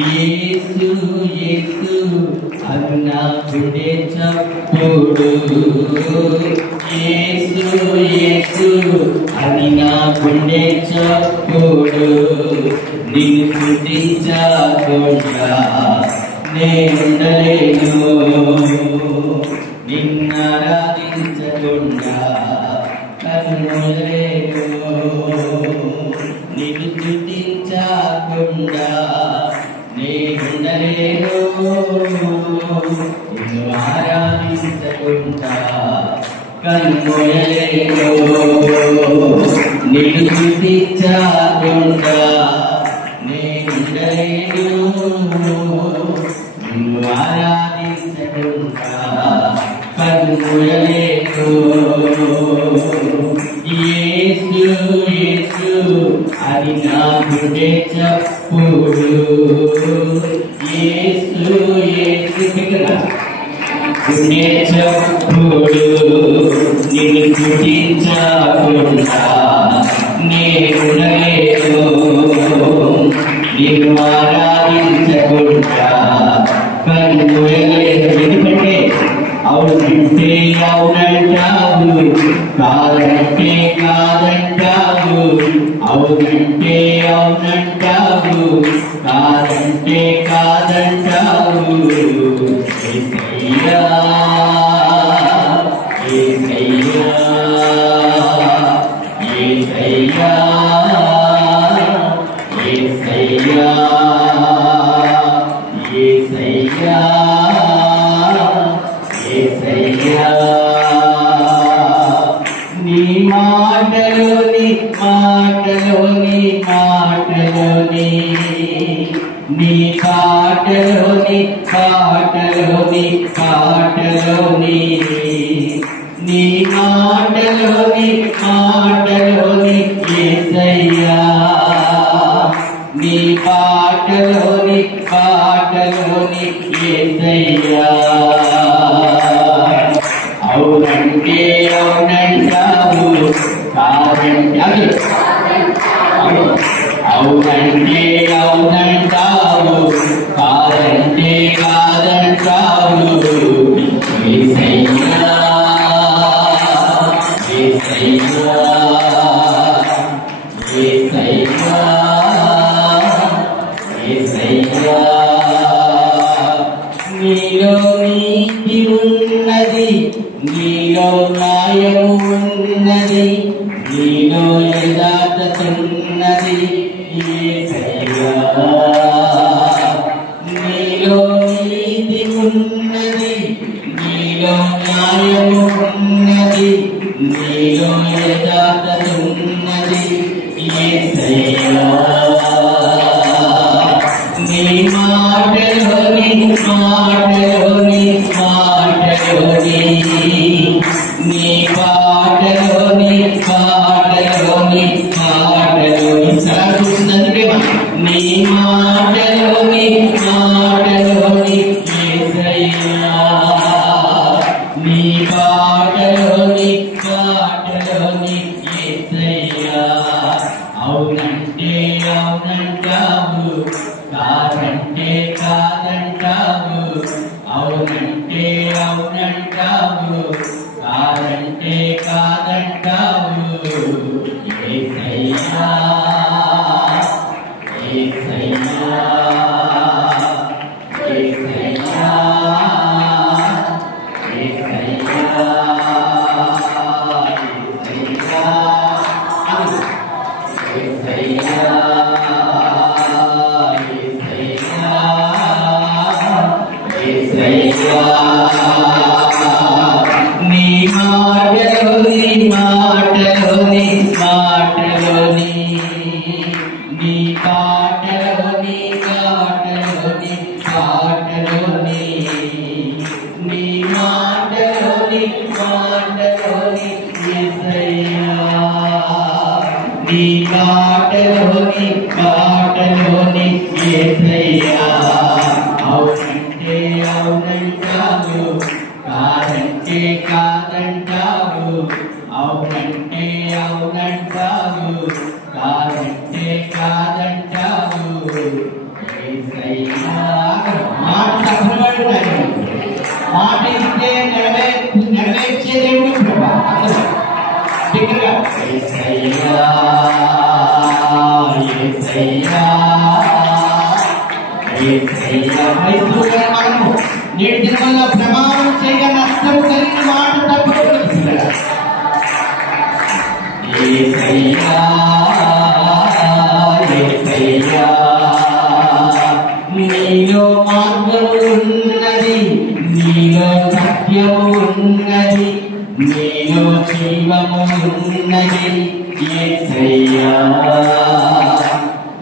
యేసు యేసు అది నా గుండె చప్పుడు. యేసు యేసు అది నా గుండె చప్పుడు. నిన్ను స్తుతించకుండా నేనుండలేను, నిన్నారాధించకుండా కన్నులేను. నిన్ను స్తుతించకుండా నేనుండలేను, నిన్ను ఆరాధించకుండా కన్నులేను. నిన్ను స్తుతించకుండా నేనుండలేను, నిన్ను ఆరాధించకుండా కన్నులేను. యేసు యేసు అది నా గుండె చప్పుడు. యేసు యేసు గుండె చప్పుడు. నిన్ను స్తుతించకుండా నేనుండలేను, నిన్ను ఆరాధించకుండా కన్నులేను. ఎందుకంటే అవునంటే అవునంటావు, కాదంటే కాదంటావు. అవునంటే అవునంటావు, కాదంటే కాదంటావు. యేసయ్యా యేసయ్యా యేసయ్యా యేసయ్యా యేసయ్యా యేసయ్యా. నీ మాటలోని మాటలోని మాటలోని, నీ పాటలోని పాటలోని పాటలోని, నీ మాటలోని మాటలోని యేసయ్యా. నీ పాటలోని పాటలోని యేసయ్యా. అవునంటే అవునంటావు, కాదంటే అవునంటే అవునంటావు, కాదంటే కాదంటావు. యేసయ్యా యేసయ్యా యేసయ్యా యేసయ్యా. నీలో నీతి ఉన్నది, నీలో న్యాయము ఉన్నది, నీలో యథార్థతున్నది యేసయ్యా. నీలో నీతి ఉన్నది, నీలో న్యాయము ఉన్నది, నీలో యథార్థతున్నది యేసయ్యా. నీ మాటలోని మాటలోని మాటలోని, నీ పాటలోని పాటలోని పాటలోని. చూసినందుకే నీ మాటలోని మాటలోని యేసయ్యా. నీ పాటలోని పాటలోని యేసయ్యా. అవునంటే అవునంటావు, కాదంటే కాదంటావు. అవునంటే అవునంటావు, కాదంటే కాదంటావు. యేసయ్యా యేసయ్యా యేసయ్యా యేసయ్యా యేసయ్యా యేసయ్యా. నీ మాటలోని మాటలోని మాటలోని, నీ పాటలోని మాట తప్పనివాడు మాట ఇస్తే నెరవేర్చే దేవుడు ప్రభా దగ్గరగా మనము నేటి దినంలో ప్రమాణం చేయగా నష్టం కలిగిన మాట తప్పకుండా నీలో మార్గము ఉన్నది, నీలో సత్యము ఉన్నది, నీలో జీవము ఉన్నది యేసయ్యా.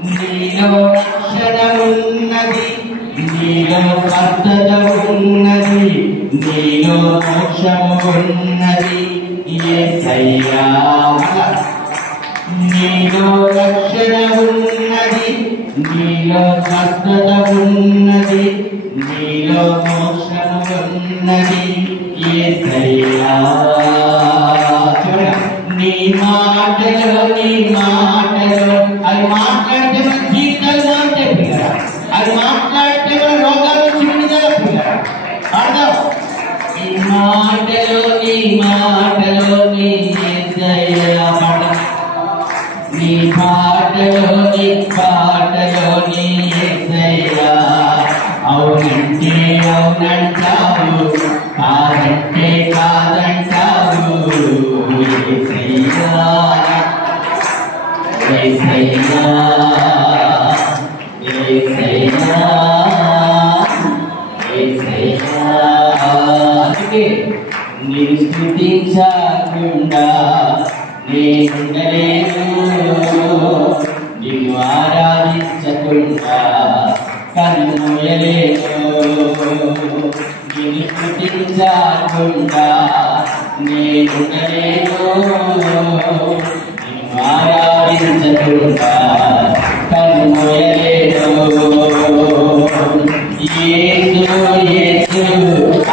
నీలో రక్షణ ఉన్నది, నీలో స్వస్థత ఉన్నది, నీలో మోక్షము ఉన్నది యేసయ్యా. నీలో రక్షణ ఉన్నది, నీలో స్వస్థత ఉన్నది, నీలో మోక్షము ఉన్నది యేసయ్యా. నీ మాటలో అది మాట్లాడితే మన జీవితాలు మారుతాయి పిల్లరా. అది మాట్లాడితే మన రోగాలు నుంచి విడుదల పిల్లరా. అర్థం నీ మాటలో యేసయ్యా పాట. నీ పాటలో యేసయ్యా. అవునంటే అవునంటావు, కాదంటే కాదంటావు యేసయ్యా. యేసయ్యా యేసయ్యా యేసయ్యా. అందుకే నిన్ను స్తుతించకుండా నేనుండలేను, నిన్ను ఆరాధించకుండా కన్నుమూయలేను. నిన్ను స్తుతించకుండా నేనుండలేను, నిన్ను ఆరాధించకుండా కన్నుమూయలేను. యేసు యేసు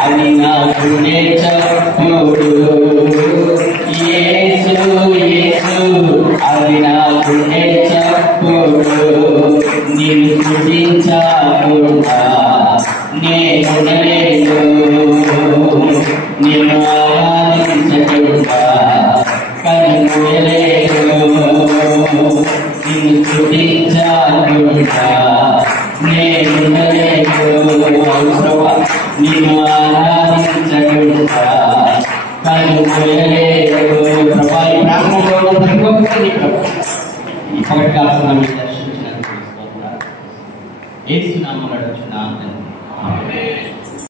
అని నా గుండె చప్పుడు, యేసు యేసు అది నా గుండె చప్పుడు. నిన్ను స్తుతించకుండా నేనుండలేను, నిన్ను ఆరాధించకుండా కన్నుమూయలేను. నిన్ను స్తుతించకుండా నేనుండలేను, నిన్ను ఆరాధించకుండా కన్నుమూయలేను. ప్రభా ఈ ప్రాంతంలో ప్రతి ఒక్కరిని ఈ పగటి కాలం దర్శించినందుకు యేసు నామములో అడుగుచున్నాను.